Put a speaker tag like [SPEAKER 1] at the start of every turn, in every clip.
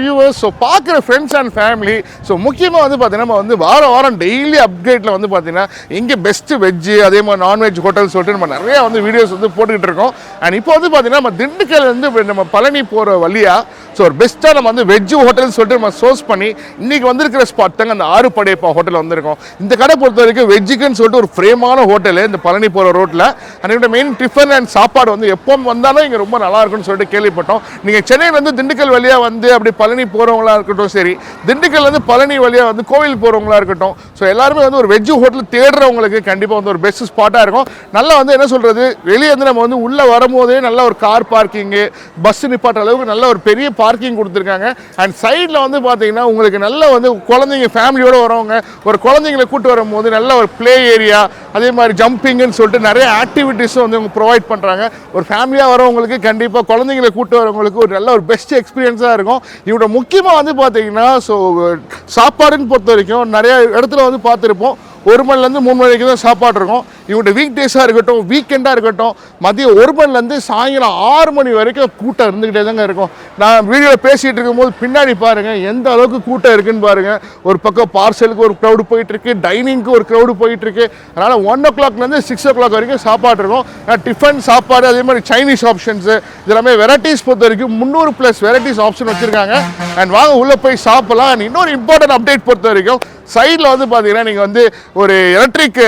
[SPEAKER 1] Viewers so பார்க்குற friends and family so முக்கியமாக வந்து பார்த்தீங்கன்னா நம்ம வந்து வாரம் வாரம் டெய்லி அப்டேட்டில் வந்து பார்த்தீங்கன்னா இங்கே பெஸ்ட்டு வெஜ்ஜு அதே மாதிரி நான்வெஜ் ஹோட்டல் சொல்லிட்டு நம்ம நிறையா வந்து வீடியோஸ் வந்து போட்டுக்கிட்டு இருக்கோம். அண்ட் இப்போ வந்து பார்த்தீங்கன்னா நம்ம திண்டுக்கல்லேருந்து நம்ம பழனி போகிற வழியாக ஸோ ஒரு பெஸ்ட்டாக நம்ம வந்து வெஜ்ஜு ஹோட்டல்னு சொல்லிட்டு நம்ம சோர்ஸ் பண்ணி இன்றைக்கி வந்திருக்கிற ஸ்பாட் தாங்க அந்த ஆறு படையப்பா ஹோட்டல் வந்திருக்கோம். இந்த கடை பொறுத்த வரைக்கும் வெஜ்ஜுக்குன்னு சொல்லிட்டு ஒரு ஃப்ரேமான ஹோட்டல் இந்த பழனி போகிற ரோட்டில் அண்ட் மெயின் டிஃபன் அண்ட் சாப்பாடு வந்து எப்போ வந்தாலும் இங்கே ரொம்ப நல்லா இருக்கும்னு சொல்லிட்டு கேள்விப்பட்டோம். நீங்கள் சென்னையிலேருந்து திண்டுக்கல் வழியாக வந்து அப்படி பழனி போகிறவங்களா இருக்கட்டும் சரி. திண்டுக்கல்லேருந்து பழனி வழியாக வந்து கோவில் போகிறவங்களா இருக்கட்டும். ஸோ எல்லாருமே வந்து ஒரு வெஜ்ஜு ஹோட்டல் தேடுறவங்களுக்கு கண்டிப்பாக வந்து ஒரு பெஸ்ட் ஸ்பாட்டாக இருக்கும். நல்லா வந்து என்ன சொல்கிறது வெளியே வந்து நம்ம வந்து உள்ளே வரும்போதே நல்ல ஒரு கார் பார்க்கிங்கு பஸ் நிப்பாட்டுற அளவுக்கு நல்ல ஒரு பெரிய பார்க்கிங் கொடுத்துருக்காங்க. அண்ட் சைடில் வந்து பார்த்தீங்கன்னா உங்களுக்கு நல்ல வந்து குழந்தைங்க ஃபேமிலியோடு வரவங்க ஒரு குழந்தைங்களை கூட்டு வரும்போது நல்ல ஒரு ப்ளே ஏரியா அதே மாதிரி ஜம்பிங்னு சொல்லிட்டு நிறைய ஆக்டிவிட்டீஸும் வந்து அவங்க ப்ரொவைட் பண்ணுறாங்க ஒரு ஃபேமிலியாக வரவங்களுக்கு கண்டிப்பாக குழந்தைங்களை கூட்டு வரவங்களுக்கு ஒரு நல்ல ஒரு பெஸ்ட் எக்ஸ்பீரியன்ஸாக இருக்கும். இவரோட முக்கியமாக வந்து பார்த்தீங்கன்னா ஸோ சாப்பாடுன்னு பொறுத்த வரைக்கும் நிறைய இடத்துல வந்து பார்த்துருப்போம். ஒரு மணிலேருந்து மூணு மணி வரைக்கும் தான் சாப்பாடு இருக்கும். இவங்க வீக் டேஸாக இருக்கட்டும் வீக்கெண்டாக இருக்கட்டும் மதியம் ஒரு மணிலேருந்து சாயங்காலம் ஆறு மணி வரைக்கும் கூட்டம் இருந்துக்கிட்டே தாங்க இருக்கும். நான் வீடியோவில் பேசிகிட்டு இருக்கும்போது பின்னாடி பாருங்கள் எந்த அளவுக்கு கூட்டம் இருக்குன்னு பாருங்கள் ஒரு பக்கம் பார்சலுக்கு ஒரு க்ரௌடு போயிட்டுருக்கு டைனிங்க்கு ஒரு க்ரௌடு போயிட்டுருக்கு. அதனால் ஒன் ஓ கிளாக்லேருந்து சிக்ஸ் ஓ கிளாக் வரைக்கும் சாப்பாடு இருக்கும். டிஃபன் சாப்பாடு அதே மாதிரி சைனீஸ் ஆப்ஷன்ஸு இதெல்லாமே வெரைட்டிஸ் பொறுத்த வரைக்கும் முந்நூறு ப்ளஸ் வெரைட்டிஸ் ஆப்ஷன் வச்சுருக்காங்க. அண்ட் வாங்க உள்ளே போய் சாப்பிடலாம். அண்ட் இன்னொரு இம்பார்ட்டன்ட் அப்டேட் பொறுத்த வரைக்கும் சைடில் வந்து பார்த்தீங்கன்னா நீங்கள் வந்து ஒரு எலக்ட்ரிக்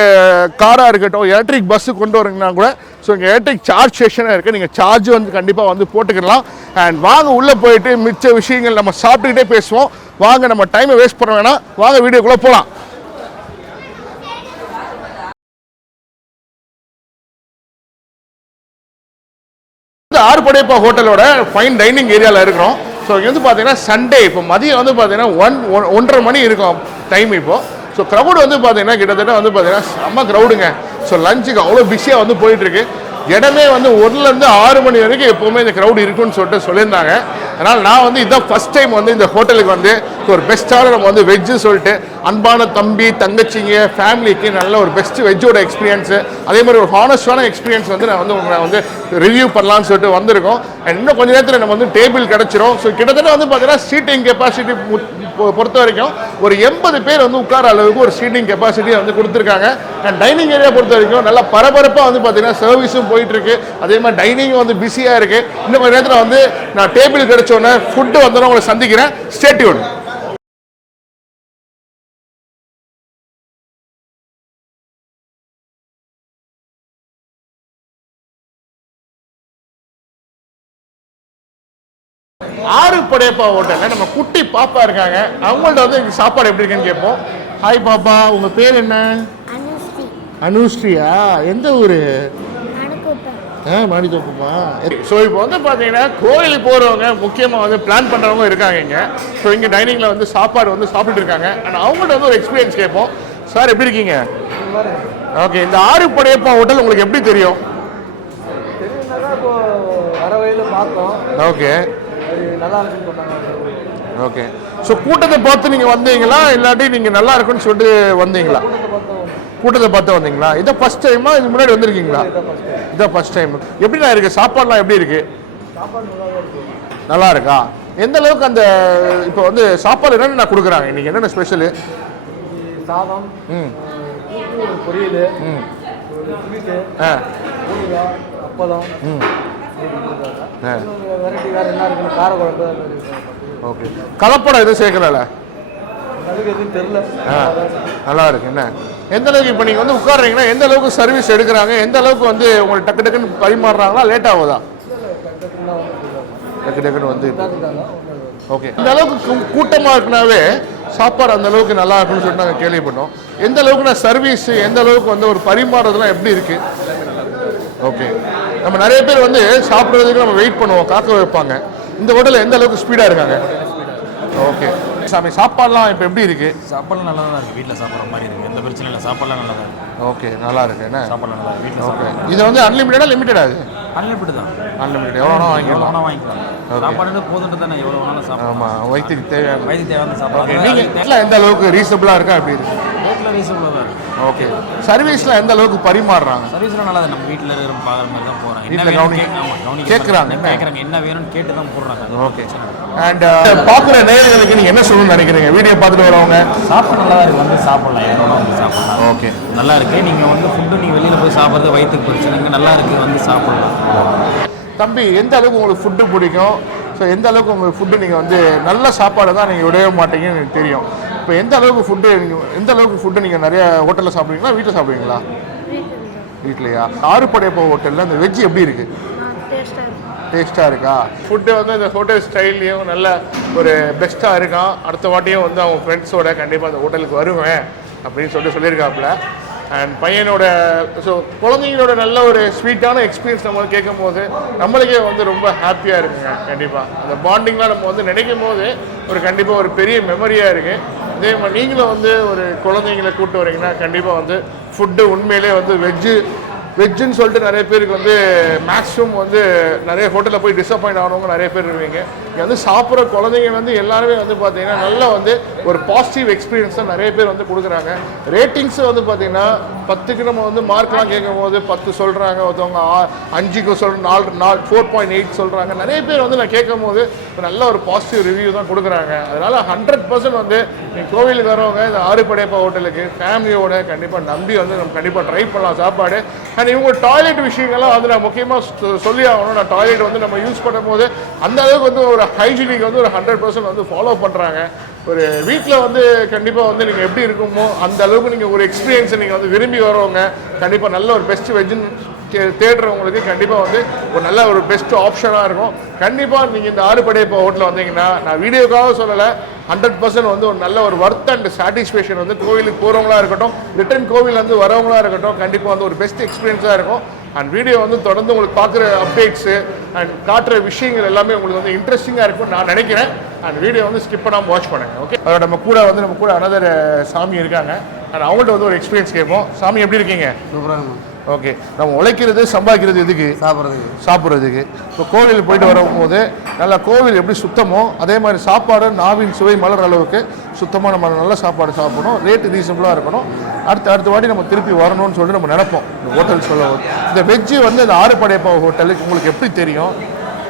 [SPEAKER 1] காராக இருக்கட்டும் எலக்ட்ரிக் பஸ்ஸு கொண்டு வரீங்கன்னா கூட ஸோ இங்கே எலக்ட்ரிக் சார்ஜ் ஸ்டேஷனாக இருக்குது நீங்கள் சார்ஜ் வந்து கண்டிப்பாக வந்து போட்டுக்கலாம் அண்ட் வாங்க உள்ளே போயிட்டு மிச்ச விஷயங்கள் நம்ம சாப்பிட்டுக்கிட்டே பேசுவோம். வாங்க நம்ம டைமை வேஸ்ட் பண்ண வேணாம். வாங்க வீடியோக்குள்ளே போகலாம் ஆறுபடைப்பா ஹோட்டலோட ஃபைன் டைனிங் ஏரியாவில் இருக்கிறோம். ஸோ இங்கே வந்து பார்த்தீங்கன்னா சண்டே இப்போ மதியம் வந்து பார்த்தீங்கன்னா ஒன் ஒன் ஒன்றரை மணி இருக்கும். டைம் இப்போது ஸோ க்ரௌடு வந்து பார்த்தீங்கன்னா கிட்டத்தட்ட வந்து பார்த்தீங்கன்னா செம்ம க்ரௌடுங்க ஸோ லஞ்சுக்கு அவ்வளோ பிஸியாக வந்து போயிட்டுருக்கு இடமே வந்து ஒன்றுலேருந்து ஆறு மணி வரைக்கும் எப்போவுமே இந்த க்ரௌடு இருக்குன்னு சொல்லிட்டு சொல்லியிருந்தாங்க. அதனால் நான் வந்து இதான் ஃபஸ்ட் டைம் வந்து இந்த ஹோட்டலுக்கு வந்து ஒரு பெஸ்ட்டான நம்ம வந்து வெஜ்ஜு சொல்லிட்டு அன்பான தம்பி தங்கச்சிங்க ஃபேமிலிக்கு நல்ல ஒரு பெஸ்ட் வெஜ்ஜோட எக்ஸ்பீரியன்ஸு அதே மாதிரி ஒரு ஹானஸ்டான எக்ஸ்பீரியன்ஸ் வந்து நான் வந்து உங்களை வந்து ரிவ்யூ பண்ணலாம்னு சொல்லிட்டு வந்திருக்கோம். இன்னும் கொஞ்ச நேரத்தில் நம்ம வந்து டேபிள் கிடச்சிரும். ஸோ கிட்டத்தட்ட வந்து பார்த்தீங்கன்னா சீட்டிங் கெப்பாசிட்டி பொறுத்த வரைக்கும் ஒரு எண்பது பேர் வந்து உட்கார அளவுக்கு ஒரு சீட்டிங் கெப்பாசிட்டி வந்து கொடுத்துருக்காங்க. அண்ட் டைனிங் ஏரியா பொறுத்த வரைக்கும் நல்லா பரபரப்பாக வந்து பார்த்தீங்கன்னா சர்வீஸும் போயிட்டுருக்கு அதே மாதிரி டைனிங் வந்து பிஸியாக இருக்குது இன்னும் கொஞ்ச நேரத்தில் வந்து நான் டேபிள் கிடைச்சோன்னே ஃபுட்டு வந்தோன்னே உங்களை சந்திக்கிறேன். ஸ்டேட்யூன் ஆறு படையப்பா ஹோட்டலில் நம்ம குட்டி பாப்பா இருக்காங்க. அவங்கள்ட்ட வந்து இங்க சாப்பாடு எப்படி இருக்குன்னு கேட்போம். ஹாய் பாப்பா உங்க பேர் என்ன?
[SPEAKER 2] அனுஸ்ரீ.
[SPEAKER 1] அனுஸ்ரீயா? எந்த ஊரு?
[SPEAKER 2] அணுக்கூட்டம்
[SPEAKER 1] ஆ மாடித்தோப்புமா ஸோ இப்போ வந்து பார்த்தீங்கன்னா கோயிலுக்கு போகிறவங்க முக்கியமாக வந்து பிளான் பண்ணுறவங்க இருக்காங்க இங்கே. ஸோ இங்கே டைனிங்கில் வந்து சாப்பாடு வந்து சாப்பிட்டுட்டு இருக்காங்க. அண்ட் அவங்கள்ட்ட வந்து ஒரு எக்ஸ்பீரியன்ஸ் கேட்போம். சார் எப்படி இருக்கீங்க? ஓகே இந்த ஆறு படையப்பா ஹோட்டல் உங்களுக்கு எப்படி தெரியும்?
[SPEAKER 3] பார்த்தோம்
[SPEAKER 1] ஓகே
[SPEAKER 3] நல்லா
[SPEAKER 1] ஓகே ஸோ கூட்டத்தை பார்த்து நீங்கள் வந்தீங்களா? இல்லாட்டி நீங்கள் நல்லா இருக்குன்னு சொல்லிட்டு வந்தீங்களா?
[SPEAKER 3] கூட்டத்தை
[SPEAKER 1] பார்த்து வந்தீங்களா? இதை ஃபர்ஸ்ட் டைமா இது முன்னாடி வந்திருக்கீங்களா?
[SPEAKER 3] இதான்
[SPEAKER 1] ஃபர்ஸ்ட் டைம் எப்படிண்ணா இருக்கு? சாப்பாடுலாம் எப்படி இருக்கு?
[SPEAKER 3] சாப்பாடு நல்லா இருக்கு
[SPEAKER 1] எந்த அளவுக்கு அந்த இப்போ வந்து சாப்பாடு என்னென்ன கொடுக்குறாங்க? இன்னைக்கு என்னென்ன ஸ்பெஷலு
[SPEAKER 3] சாதம்
[SPEAKER 1] ம்.
[SPEAKER 3] பொரியல்
[SPEAKER 1] ம்.
[SPEAKER 3] அப்பளம்
[SPEAKER 1] ம். ஓகே. கலப்படம் எதுவும் சேர்க்கல நல்லா இருக்கு என்ன? எந்த அளவுக்கு இப்போ நீங்கள் வந்து உட்கார்றீங்கன்னா எந்த அளவுக்கு சர்வீஸ் எடுக்கிறாங்க எந்த அளவுக்கு வந்து உங்களுக்கு டக்கு டக்குன்னு பரிமாறுறாங்களா லேட் ஆகுதா? டக்கு டக்குன்னு வந்து ஓகே இந்த அளவுக்கு கூட்டமாக இருக்குனாவே சாப்பாடு அந்த அளவுக்கு நல்லா இருக்குன்னு சொல்லிட்டு நாங்கள் கேள்விப்பட்டோம். எந்த அளவுக்கு நான் சர்வீஸ் எந்த அளவுக்கு வந்து ஒரு பரிமாறுறதுலாம் எப்படி இருக்கு? ஓகே நம்ம நிறைய பேர் வந்து சாப்பிட்றதுக்கு நம்ம வெயிட் பண்ணுவோம் காக்க வைப்பாங்க. இந்த ஹோட்டலில் எந்த அளவுக்கு ஸ்பீடாக இருக்காங்க? ஓகே சாமி சாப்பாடுலாம் இப்போ எப்படி இருக்கு?
[SPEAKER 4] சாப்பாடுலாம் நல்லா தான் இருக்குது வீட்டில் சாப்பிட்ற மாதிரி இருக்குது எந்த பிரச்சனையும் இல்லை. சாப்பாடுலாம் நல்லா தான்
[SPEAKER 1] ஓகே நல்லா இருக்கு. என்ன?
[SPEAKER 4] சாப்பாடுலாம் நல்லா இருக்கு. வீட்டில்
[SPEAKER 1] ஓகே. இது வந்து அன்லிமிட்டடா லிமிட்டடா இது?
[SPEAKER 4] அன்லிமிட்டட் தான்.
[SPEAKER 1] அன்லிமிட்டட் எவ்வளோ வேணா
[SPEAKER 4] எவ்வளோ
[SPEAKER 1] வாங்கிக்கலாம்
[SPEAKER 4] வேணால் வாங்கிக்கலாம். சாப்பாடு போதுன்ட்டு தானே. எவ்வளோ வேணாலும் சாப்பிடலாம்.
[SPEAKER 1] ஆமாம் வயிற்றுக்கு தேவையான
[SPEAKER 4] வயது தேவையான சாப்பாடு.
[SPEAKER 1] நீங்கள் எந்த அளவுக்கு ரீசனபிளாக இருக்கா? அப்படி இருக்கு?
[SPEAKER 4] ஃபுட்டில் ரீசனபிளாக தான் இருக்கும்
[SPEAKER 1] ஓகே. சர்வீஸ்லாம் எந்த அளவுக்கு பரிமாறுறாங்க?
[SPEAKER 4] சர்வீஸ்லாம் நல்லா தான் நம்ம வீட்டில் இருக்கிற பார்க்குற மாதிரி தான் போகிறாங்க ஆமாம் கவனிக்க
[SPEAKER 1] கேட்குறாங்க.
[SPEAKER 4] கேட்குறாங்க என்ன வேணும்னு கேட்டு தான் போடுறாங்க
[SPEAKER 1] ஓகே அண்ட் பார்க்குற நேயர்களுக்கு நீங்கள் என்ன சொல்லணும்னு நினைக்கிறீங்க? வீடியோ பார்த்துட்டு வரவங்க.
[SPEAKER 4] சாப்பாடு நல்லா தான் இருக்கு வந்து சாப்பிடலாம். என்னோட வந்து சாப்பிடலாம்.
[SPEAKER 1] ஓகே
[SPEAKER 4] நல்லா இருக்கு. நீங்கள் வந்து ஃபுட்டு நீங்கள் வெளியில் போய் சாப்பிட்றது வயிற்றுக்கு பிரச்சனைங்க நல்லா இருக்கு வந்து சாப்பிடலாம்.
[SPEAKER 1] தம்பி எந்த அளவுக்கு உங்களுக்கு ஃபுட்டு பிடிக்கும்? ஸோ எந்த அளவுக்கு உங்களுக்கு ஃபுட்டு நீங்கள் வந்து நல்ல சாப்பாடு தான் நீங்கள் விடவே மாட்டீங்கன்னு எனக்கு தெரியும். இப்போ எந்த அளவுக்கு ஃபுட்டு நீங்கள் எந்த அளவுக்கு ஃபுட்டு நீங்கள் நிறைய ஹோட்டலில் சாப்பிடுவீங்களா வீட்டில் சாப்பிடுவீங்களா? வீட்லையா? ஆறுபடையப்போ ஹோட்டலில் இந்த வெஜ் எப்படி இருக்குது
[SPEAKER 2] டேஸ்ட்டாக
[SPEAKER 1] இருக்கா. ஃபுட்டு வந்து இந்த ஹோட்டல் ஸ்டைல்லையும் நல்ல ஒரு பெஸ்ட்டாக இருக்கான் அடுத்த வாட்டியும் வந்து அவன் ஃப்ரெண்ட்ஸோட கண்டிப்பாக அந்த ஹோட்டலுக்கு வருவேன் அப்படின்னு சொல்லிட்டு சொல்லியிருக்காப்புல. அண்ட் பையனோட ஸோ குழந்தைங்களோட நல்ல ஒரு ஸ்வீட்டான எக்ஸ்பீரியன்ஸ் நம்ம கேட்கும் போது நம்மளுக்கே வந்து ரொம்ப ஹாப்பியாக இருக்குங்க கண்டிப்பாக அந்த பாண்டிங்லாம் நம்ம வந்து நினைக்கும் போது ஒரு கண்டிப்பாக ஒரு பெரிய மெமரியாக இருக்குது அதே மாதிரி நீங்களும் வந்து ஒரு குழந்தைங்களை கூப்பிட்டு வரீங்கன்னா கண்டிப்பாக வந்து ஃபுட்டு உண்மையிலே வந்து வெஜ்ஜு வெஜ்ஜுன்னு சொல்லிட்டு நிறைய பேருக்கு வந்து மேக்ஸிமம் வந்து நிறைய ஹோட்டலில் போய் டிசப்பாயிண்ட் ஆனவங்க நிறைய பேர் இருப்பீங்க. இங்கே வந்து சாப்பிட்ற குழந்தைங்க வந்து எல்லாருமே வந்து பார்த்தீங்கன்னா நல்லா வந்து ஒரு பாசிட்டிவ் எக்ஸ்பீரியன்ஸ் தான் நிறைய பேர் வந்து கொடுக்குறாங்க. ரேட்டிங்ஸும் வந்து பார்த்தீங்கன்னா பத்துக்கு நம்ம வந்து மார்க்லாம் கேட்கும் போது பத்து சொல்கிறாங்க ஒருத்தவங்க அஞ்சுக்கு சொல் நாலு நாலு ஃபோர் பாயிண்ட் எயிட் சொல்கிறாங்க நிறைய பேர் வந்து நான் கேட்கும் போது ஒரு நல்ல ஒரு பாசிட்டிவ் ரிவ்யூ தான் கொடுக்குறாங்க. அதனால் ஹண்ட்ரட் பர்சன்ட் வந்து நீங்கள் கோவிலுக்கு வரவங்க இந்த ஆறுபடையப்பா ஹோட்டலுக்கு ஃபேமிலியோட கண்டிப்பாக நம்பி வந்து நம்ம கண்டிப்பாக ட்ரை பண்ணலாம் சாப்பாடு. அண்ட் இவங்க டாய்லெட் விஷயங்கள்லாம் வந்து நான் முக்கியமாக சொல்லி ஆகணும். நான் டாய்லெட் வந்து நம்ம யூஸ் பண்ணும்போது அந்த அளவுக்கு வந்து ஒரு ஹைஜீனிக் வந்து ஒரு ஹண்ட்ரட் பர்சன்ட் வந்து ஃபாலோ பண்ணுறாங்க ஒரு வீட்டில் வந்து கண்டிப்பாக வந்து நீங்கள் எப்படி இருக்குமோ அந்த அளவுக்கு நீங்கள் ஒரு எக்ஸ்பீரியன்ஸை நீங்கள் வந்து விரும்பி வரவங்க கண்டிப்பாக நல்ல ஒரு பெஸ்ட் வெஜ்ஜுன்னு தே- தேடுறவங்களுக்கு கண்டிப்பாக வந்து ஒரு நல்ல ஒரு பெஸ்ட் ஆப்ஷனாக இருக்கும். கண்டிப்பாக நீங்கள் இந்த ஆறுபடையப்பா ஹோட்டலில் வந்தீங்கன்னா நான் வீடியோக்காக சொல்லலை ஹண்ட்ரட் பர்சன்ட் வந்து ஒரு நல்ல ஒரு ஒர்த் அண்ட் சாட்டிஸ்ஃபேக்ஷன் வந்து கோவிலுக்கு போகிறவங்களா இருக்கட்டும் ரிட்டர்ன் கோவிலேருந்து வரவங்களா இருக்கட்டும் கண்டிப்பாக வந்து ஒரு பெஸ்ட் எக்ஸ்பீரியன்ஸாக இருக்கும். அண்ட் வீடியோ வந்து தொடர்ந்து உங்களுக்கு பார்க்குற அப்டேட்ஸு அண்ட் காட்டுற விஷயங்கள் எல்லாமே உங்களுக்கு வந்து இன்ட்ரெஸ்டிங்காக இருக்கும்னு நான் நினைக்கிறேன். அண்ட் வீடியோ வந்து ஸ்கிப் பண்ணாமல் வாட்ச் பண்ணுங்க ஓகே அதோட நம்ம கூட வந்து நம்ம கூட அனதர் சாமி இருக்காங்க. அண்ட் அவங்கள்ட்ட வந்து ஒரு எக்ஸ்பீரியன்ஸ் கேட்போம். சாமி எப்படி இருக்கீங்க?
[SPEAKER 3] சூப்பராக
[SPEAKER 1] ஓகே. நம்ம உழைக்கிறது சம்பாதிக்கிறது எதுக்கு?
[SPEAKER 3] சாப்பிட்றதுக்கு.
[SPEAKER 1] சாப்பிட்றதுக்கு. இப்போ கோவில் போயிட்டு வரும்போது நல்லா கோவில் எப்படி சுத்தமோ அதே மாதிரி சாப்பாடு நாவின் சுவை மலர் அளவுக்கு சுத்தமாக நம்ம நல்ல சாப்பாடு சாப்பிடணும். ரேட்டு ரீசனபுளாக இருக்கணும். அடுத்த அடுத்த வாட்டி நம்ம திருப்பி வரணும்னு சொல்லிட்டு நம்ம நினைப்போம். இந்த ஹோட்டல் சொல்ல. இந்த வெஜ்ஜு வந்து இந்த ஆறுபடையப்பா ஹோட்டலுக்கு உங்களுக்கு எப்படி தெரியும்?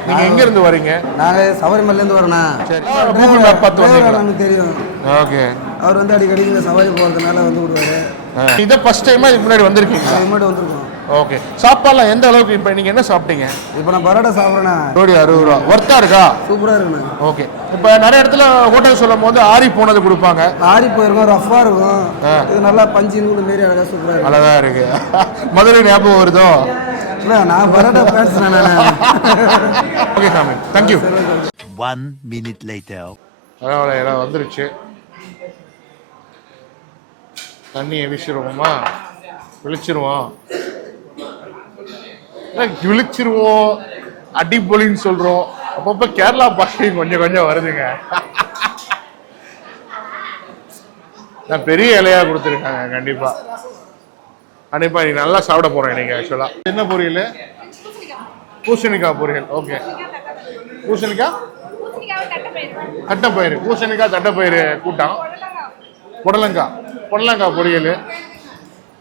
[SPEAKER 1] நீங்கள் எங்கேருந்து வரீங்க?
[SPEAKER 3] நாங்கள் சபரிமலையிலேருந்து வரோண்ணா.
[SPEAKER 1] சரி. கூகுள் மேப் பார்த்து வந்தீங்களா?
[SPEAKER 3] நமக்கு தெரியும்.
[SPEAKER 1] ஓகே.
[SPEAKER 3] அவர் வந்து அடிக்கடி இந்த சவாரி போகிறதுனால வந்து விடுவாரு.
[SPEAKER 1] இதை ஃபஸ்ட் டைமாக இதுக்கு முன்னாடி வந்திருக்கீங்களா?
[SPEAKER 3] அது முன்னாடி வந்திருக்கோம்.
[SPEAKER 1] ஓகே சாப்பாடுலாம் எந்த அளவுக்கு இப்போ நீங்கள் என்ன சாப்பிட்டீங்க?
[SPEAKER 3] இப்போ நான் பரோட்டா சாப்பிட்றேண்ணா.
[SPEAKER 1] ஜோடி அறுபது ரூபா. ஒர்த்தாக இருக்கா?
[SPEAKER 3] சூப்பராக இருக்குண்ணா.
[SPEAKER 1] ஓகே இப்போ நிறைய இடத்துல ஹோட்டல் சொல்லும் போது ஆறி போனது கொடுப்பாங்க.
[SPEAKER 3] ஆறி போயிருக்கும் ரஃப்பாக இருக்கும். இது நல்லா பஞ்சு நூல் மாரி அழகாக சூப்பராக இருக்கும்.
[SPEAKER 1] அழகா இருக்கு. மதுரை ஞாபகம் வருதோ?
[SPEAKER 3] இல்லை நான் பரோட்டா நான்
[SPEAKER 1] ஓகே சாமி. Thank you
[SPEAKER 5] One minute later.
[SPEAKER 1] பரவாயில்ல எல்லாம் வந்துருச்சு. தண்ணியை வீசிடுவோமா? விழிச்சிருவோம். விழிச்சிருவோம். அடிப்பொலின்னு சொல்றோம். அப்பப்போ கேரளா பாஷையும் கொஞ்சம் கொஞ்சம் வருதுங்க. நான் பெரிய இலையா கொடுத்துருக்காங்க கண்டிப்பா. கண்டிப்பா நீ நல்லா சாப்பிட போறேன் நீங்க ஆக்சுவலா என்ன பொரியல்? பூசணிக்காய் பொரியல் ஓகே பூசணிக்காய்? தட்டைப்பயிறு. பூசணிக்காய் தட்டைப்பயிறு கூட்டம். புடலங்காய். புடலங்காய் பொரியல்.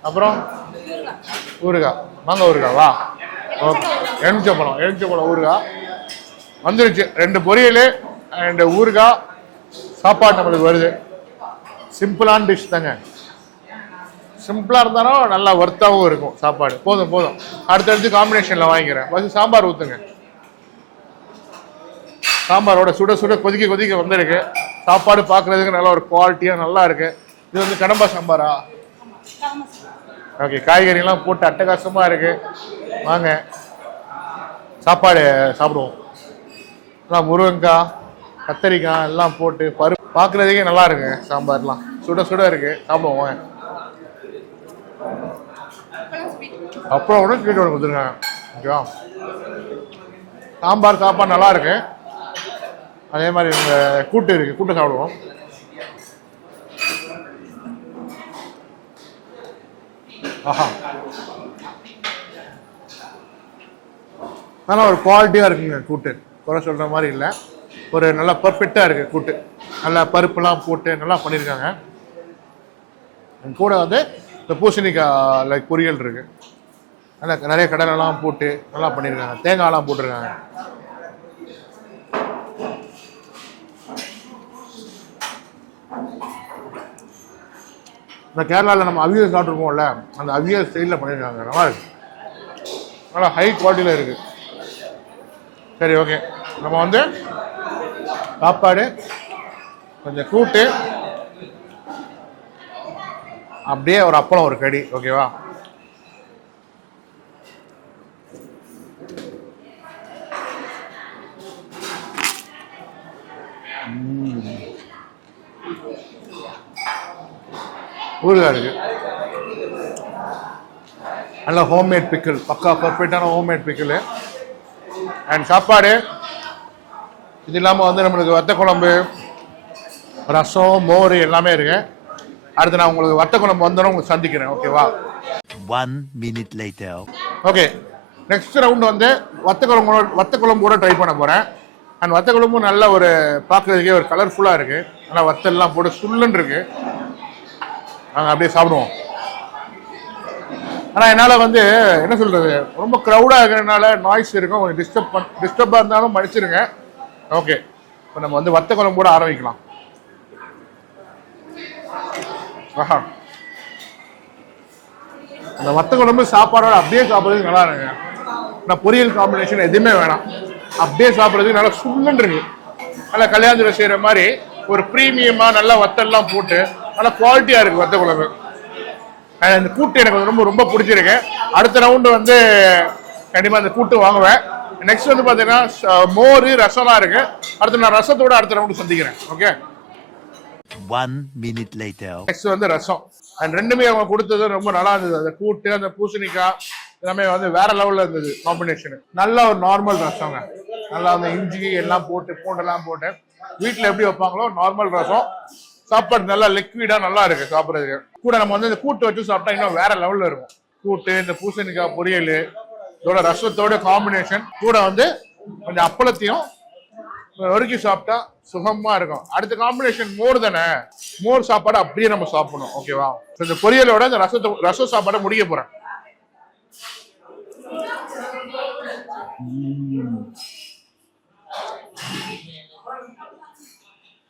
[SPEAKER 1] அப்புறம் ஊறுகாய். மாங்காய் ஊறுகாய் வா ஓகே. எலுமிச்சப்பழம் எலுமிச்சப்பழம் ஊறுகாய். வந்துருச்சு. ரெண்டு பொரியல் ரெண்டு ஊறுகாய். சாப்பாடு நம்மளுக்கு வருது. சிம்பிளான டிஷ் தாங்க. சிம்பிளாக இருந்தாலும் நல்லா ஒர்த்தாகவும் இருக்கும் சாப்பாடு. போதும் போதும். அடுத்தடுத்து காம்பினேஷனில் வாங்கிக்கிறேன். ஃபஸ்ட்டு சாம்பார் ஊற்றுங்க சாம்பாரோட சுட சுட கொதிக்க கொதிக்க வந்திருக்கு. சாப்பாடு பார்க்குறதுக்கு நல்ல ஒரு குவாலிட்டியாக நல்லா இருக்கு. இது வந்து கடம்பா சாம்பாரா? ஓகே காய்கறிலாம் போட்டு அட்டகாசமாக இருக்கு. வாங்க. சாப்பாடு சாப்பிடுவோம். எல்லாம் முருங்கக்காய் கத்தரிக்காய் எல்லாம் போட்டு பருப்பு பார்க்குறதுக்கே நல்லா இருக்கு சாம்பார்லாம். சுட சுட இருக்கு. சாப்பிடுவோம் வாங்க. அப்புறம் ஒன்று ஸ்வீட் ஒன்று கொடுத்துருக்காங்க. ஓகேவா? சாம்பார் சாப்பாடு நல்லா இருக்கு. அதே மாதிரி இந்த கூட்டு இருக்கு கூட்டு சாப்பிடுவோம். ஆஹா. நல்லா ஒரு குவாலிட்டியாக இருக்குங்க கூட்டு. குறை சொல்கிற மாதிரி இல்லை. ஒரு நல்லா பர்ஃபெக்டாக இருக்குது கூட்டு. நல்லா பருப்புலாம் போட்டு நல்லா பண்ணியிருக்காங்க கூட வந்து இந்த பூசணிக்காய் லைக் பொரியல் இருக்கு. நல்லா நிறைய கடலெல்லாம் போட்டு நல்லா பண்ணியிருக்காங்க தேங்காயெல்லாம் போட்டிருக்காங்க. இந்த கேரளாவில் நம்ம அவியல் சாப்பிட்ருக்கோம்ல அந்த அவியல் ஸ்டைலில் பண்ணியிருக்காங்க நல்லா இருக்கு. நல்லா ஹை குவாலிட்டியில் இருக்குது சரி ஓகே நம்ம வந்து சாப்பாடு கொஞ்சம் கூட்டு அப்படியே ஒரு அப்பளம் ஒரு கடி ஓகேவா ம். ஊறுகாய் இருக்கு நல்ல ஹோம்மேட் பிக்கிள் பக்கா பர்ஃபெக்டான ஹோம்மேட் பிக்கிள் அண்ட் சாப்பாடு. இது இல்லாமல் வந்து நம்மளுக்கு வத்த குழம்பு ரசம் மோர் எல்லாமே இருக்கு. அடுத்து நான் உங்களுக்கு வத்த குழம்பு வந்தோன்னு உங்களுக்கு சந்திக்கிறேன். ஓகேவா
[SPEAKER 5] One minute later.
[SPEAKER 1] Okay next round வந்து வத்த குழம்பு வத்த குழம்பு கூட ட்ரை பண்ண போகிறேன் அண்ட் வத்த குழம்பும் நல்ல ஒரு பார்க்குறதுக்கே ஒரு கலர்ஃபுல்லாக இருக்கு. நல்லா வத்தல்லாம் போட்டு சுள்ளுன்னு இருக்கு. நாங்கள் அப்படியே சாப்பிடுவோம். ஆனால் என்னால் வந்து என்ன சொல்கிறது ரொம்ப க்ரௌடாக இருக்கிறதுனால நாய்ஸ் இருக்கும். கொஞ்சம் டிஸ்டர்ப் பண் டிஸ்டர்பாக இருந்தாலும் மன்னிச்சிருங்க. ஓகே இப்போ நம்ம வந்து வத்த குழம்பு கூட ஆரம்பிக்கலாம். ஆஹா. அந்த வத்த குழம்பு சாப்பாடோட அப்படியே சாப்பிட்றதுக்கு நல்லா இருக்குங்க. நான் பொரியல் காம்பினேஷன் எதுவுமே வேணாம். அப்படியே சாப்பிட்றதுக்கு நல்லா சுள்ளுன்னு இருக்கு. நல்லா கல்யாணத்தில் செய்கிற மாதிரி ஒரு ப்ரீமியமாக நல்லா வத்தல்லாம் போட்டு நல்லா குவாலிட்டியாக இருக்குது வத்த குழம்பு. இந்த கூட்டு எனக்கு ரொம்ப ரொம்ப பிடிச்சிருக்கு. அடுத்த ரவுண்டு வந்து கண்டிப்பாக இந்த கூட்டு வாங்குவேன். நெக்ஸ்ட் வந்து பார்த்தீங்கன்னா மோர் ரசம்லாம் இருக்கு. அடுத்து நான் ரசத்தோட அடுத்த ரவுண்டு சந்திக்கிறேன். Okay
[SPEAKER 5] One minute later.
[SPEAKER 1] Next வந்து ரசம். அண்ட் ரெண்டுமே அவங்க கொடுத்தது ரொம்ப நல்லா இருந்தது. அந்த கூட்டு அந்த பூசணிக்காய் எல்லாமே வந்து வேற லெவல்ல இருந்தது காம்பினேஷன் நல்ல ஒரு நார்மல் ரசங்க. நல்லா அந்த இஞ்சி எல்லாம் போட்டு பூண்டெல்லாம் போட்டு வீட்டில் எப்படி வைப்பாங்களோ நார்மல் ரசம். சாப்பாடு நல்லா லிக்விடா நல்லா இருக்கு சாப்பிட்றதுக்கு. கூட நம்ம வந்து இந்த கூட்டு வச்சு சாப்பிட்டா இன்னும் வேற லெவல்ல இருக்கும். கூட்டு இந்த பூசணிக்காய் பொரியல் இதோட ரசத்தோட காம்பினேஷன் கூட வந்து கொஞ்சம் அப்பளத்தையும் நொறுக்கி சாப்பிட்டா சுகமா இருக்கும். அடுத்த காம்பினேஷன் மோர் தானே. மோர் சாப்பாடு அப்படியே நம்ம சாப்பிடணும் ஓகேவா இந்த பொரியலோட இந்த ரசத்தை ரசம் சாப்பாடை முடிக்க போறேன்.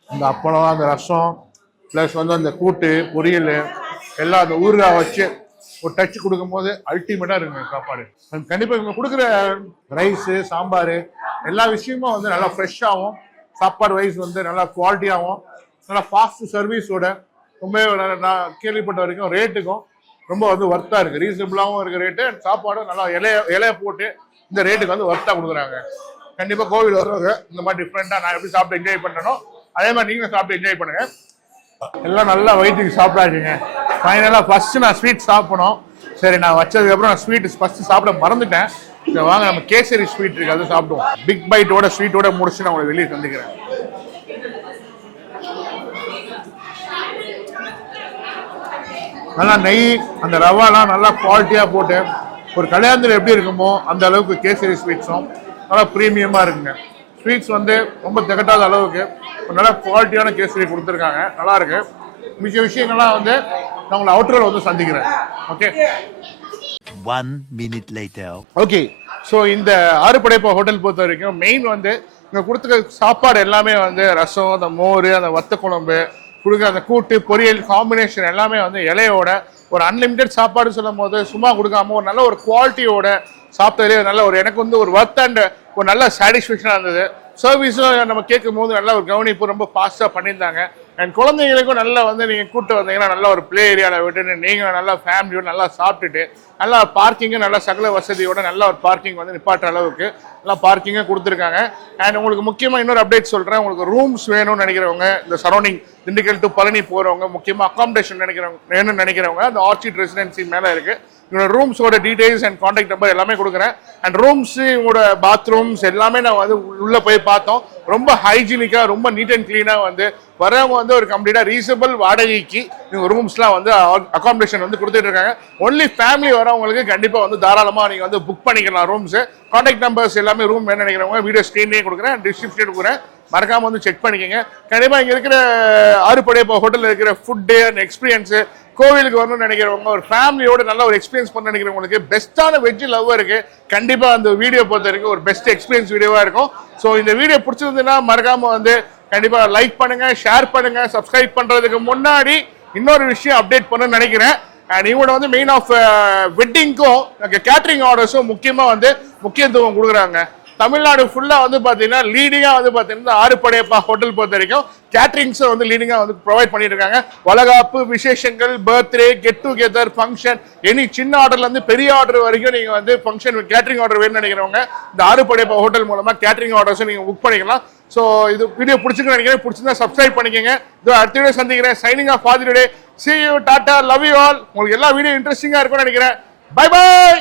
[SPEAKER 1] அந்த இந்த அப்பளம் அந்த ரசம் ப்ளஸ் வந்து அந்த கூட்டு பொரியல் எல்லாம் அந்த ஊறுகாய் வச்சு ஒரு டச் கொடுக்கும்போது அல்டிமேட்டாக இருக்குங்க சாப்பாடு. கண்டிப்பாக இவங்க கொடுக்குற ரைஸு சாம்பார் எல்லா விஷயமும் வந்து நல்லா ஃப்ரெஷ்ஷாகவும் சாப்பாடு வைஸ் வந்து நல்லா குவாலிட்டியாகவும் நல்லா ஃபாஸ்ட் சர்வீஸோட ரொம்ப நான் கேள்விப்பட்ட வரைக்கும் ரேட்டுக்கும் ரொம்ப வந்து ஒர்த்தாக இருக்குது ரீசனபிளாகவும் இருக்க ரேட்டு சாப்பாடும் நல்லா இலைய இலைய போட்டு இந்த ரேட்டுக்கு வந்து ஒர்த்தாக கொடுக்குறாங்க. கண்டிப்பாக கோவில் வருவாங்க இந்த மாதிரி டிஃப்ரெண்ட்டாக நான் எப்படி சாப்பிட்டு என்ஜாய் பண்ணணும் அதே மாதிரி நீங்களும் சாப்பிட்டு என்ஜாய் பண்ணுங்கள் எல்லாம் நல்லா வயிற்றுக்கு சாப்பிடாச்சுங்க ஃபைனலாக ஃபர்ஸ்ட் நான் ஸ்வீட் சாப்பிடணும். சரி நான் வச்சதுக்கப்புறம் நான் ஸ்வீட் ஃபர்ஸ்ட் சாப்பிட மறந்துட்டேன். சரி வாங்க நம்ம கேசரி ஸ்வீட் இருக்கு அதை சாப்பிடுவோம். பிக் பைட்டோட ஸ்வீட்டோட முடிச்சு நான் உங்களை வெளியே சந்திக்கிறேன். நல்லா நெய் அந்த ரவாலாம் நல்லா குவாலிட்டியாக போட்டு ஒரு கல்யாணத்தில் எப்படி இருக்குமோ அந்த அளவுக்கு கேசரி ஸ்வீட்ஸும் நல்லா ப்ரீமியமாக இருக்குங்க. ஸ்வீட்ஸ் வந்து ரொம்ப திகட்டாத அளவுக்கு ஒரு நல்ல குவாலிட்டியான கேசரி கொடுத்துருக்காங்க. நல்லா இருக்கு. மிச்ச விஷயங்கள்லாம் வந்து நான் உங்களை அவுட்டரில் வந்து சந்திக்கிறேன். Okay
[SPEAKER 5] One minute later.
[SPEAKER 1] Okay so இந்த ஆறுபடைப்பா ஹோட்டல் பொறுத்த வரைக்கும் மெயின் வந்து இங்கே கொடுத்துருக்க சாப்பாடு எல்லாமே வந்து ரசம் அந்த மோர் அந்த வத்த குழம்பு கொடுக்குற அந்த கூட்டு பொரியல் காம்பினேஷன் எல்லாமே வந்து இலையோட ஒரு அன்லிமிட்டெட் சாப்பாடு சொல்லும் போது சும்மா கொடுக்காம ஒரு நல்ல ஒரு குவாலிட்டியோட சாப்பிட்டதுலேயே நல்ல ஒரு எனக்கு வந்து ஒரு ஒர்த் அண்ட் ஒரு நல்ல சாட்டிஸ்ஃபேக்ஷனாக இருந்தது. சர்வீஸும் நம்ம கேட்கும் போது நல்ல ஒரு கவனிப்பு ரொம்ப ஃபாஸ்ட்டாக பண்ணியிருந்தாங்க. அண்ட் குழந்தைங்களுக்கும் நல்லா வந்து நீங்கள் கூட்டு வந்தீங்கன்னா நல்ல ஒரு ப்ளே ஏரியாவில் விட்டுட்டு நீங்கள் நல்லா ஃபேமிலியோடு நல்லா சாப்பிட்டுட்டு நல்லா பார்க்கிங்கும் நல்லா சகல வசதியோட நல்ல ஒரு பார்க்கிங் வந்து நிப்பாட்டுற அளவுக்கு நல்லா பார்க்கிங்கும் கொடுத்துருக்காங்க. அண்ட் உங்களுக்கு முக்கியமாக இன்னொரு அப்டேட் சொல்கிறேன் உங்களுக்கு ரூம்ஸ் வேணும்னு நினைக்கிறவங்க இந்த சரௌண்டிங் திண்டுக்கல் டு பழனி போகிறவங்க முக்கியமாக அகாமடேஷன் நினைக்கிறவங்க வேணும்னு நினைக்கிறவங்க அந்த ஆர்ச்சிட் ரெசிடென்சி மேலே இருக்குது இவங்களோட ரூம்ஸோட டீடைல்ஸ் அண்ட் காண்டாக்ட் நம்பர் எல்லாமே கொடுக்குறேன். அண்ட் ரூம்ஸு இவங்களோட பாத்ரூம்ஸ் எல்லாமே நான் வந்து உள்ளே போய் பார்த்தோம். ரொம்ப ஹைஜீனிக்காக ரொம்ப நீட் அண்ட் க்ளீனாக வந்து வரவங்க வந்து ஒரு கம்ப்ளீட்டாக ரீசபிள் வாடகைக்கு நீங்கள் ரூம்ஸ்லாம் வந்து அகாமடேஷன் வந்து கொடுத்துட்டு இருக்காங்க. ஒன்லி ஃபேமிலி வரவங்களுக்கு கண்டிப்பாக வந்து தாராளமாக நீங்கள் வந்து புக் பண்ணிக்கலாம் ரூம்ஸு காண்டாக்ட் நம்பர்ஸ் எல்லாமே ரூம் வேணும் நினைக்கிறவங்க வீடியோ ஸ்க்ரீன்லேயே கொடுக்குறேன் டிஸ்கிரிப்ஷன் கொடுக்குறேன். மறக்காமல் வந்து செக் பண்ணிக்கங்க. கண்டிப்பாக இங்கே இருக்கிற ஆறுபடை ஹோட்டலில் இருக்கிற ஃபுட்டு அண்ட் எக்ஸ்பீரியன்ஸு கோவிலுக்கு வரணும்னு நினைக்கிறவங்க ஒரு ஃபேமிலியோட நல்ல ஒரு எக்ஸ்பீரியன்ஸ் பண்ண நினைக்கிறவங்களுக்கு பெஸ்ட்டான வெஜ் லவ் இருக்கு. கண்டிப்பா அந்த வீடியோ பொறுத்த வரைக்கும் ஒரு பெஸ்ட் எக்ஸ்பீரியன்ஸ் வீடியோவா இருக்கும். ஸோ இந்த வீடியோ பிடிச்சிருந்ததுன்னா மறக்காம வந்து கண்டிப்பா லைக் பண்ணுங்க ஷேர் பண்ணுங்க சப்ஸ்கிரைப் பண்றதுக்கு முன்னாடி இன்னொரு விஷயம் அப்டேட் பண்ணணும்னு நினைக்கிறேன். அண்ட் இவங்க வந்து மெயின் ஆஃப் வெட்டிங்க்கும் கேட்ரிங் ஆர்டர்ஸும் முக்கியமாக வந்து முக்கியத்துவம் கொடுக்குறாங்க. தமிழ்நாடு ஃபுல்லாக வந்து பார்த்தீங்கன்னா லீடிங்காக வந்து பார்த்தீங்கன்னா ஆறு படையப்பா ஹோட்டல் பொறுத்த வரைக்கும் கேட்ரிங்ஸை வந்து லீடிங்காக வந்து ப்ரொவைட் பண்ணிட்டு இருக்காங்க வளகாப்பு விசேஷங்கள் birthday get together function any சின்ன ஆர்டர்லேருந்து பெரிய ஆர்டர் வரைக்கும் நீங்கள் வந்து ஃபங்க்ஷன் கேட்ரிங் ஆர்டர் வேணும்னு நினைக்கிறவங்க இந்த ஆறு படையப்பா ஹோட்டல் மூலமாக கேட்ரிங் ஆர்டர்ஸும் நீங்கள் புக் பண்ணிக்கலாம். ஸோ இது வீடியோ பிடிச்சிருக்கு நினைக்கிறேன். பிடிச்சிருந்தா சப்ஸ்கிரைப் பண்ணிக்கோங்க. இதோ அடுத்த வீடியோ சந்திக்கிறேன். Signing off father day see you tata love you all உங்களுக்கு எல்லா வீடியோ இன்ட்ரெஸ்டிங்காக இருக்கும்னு நினைக்கிறேன். Bye bye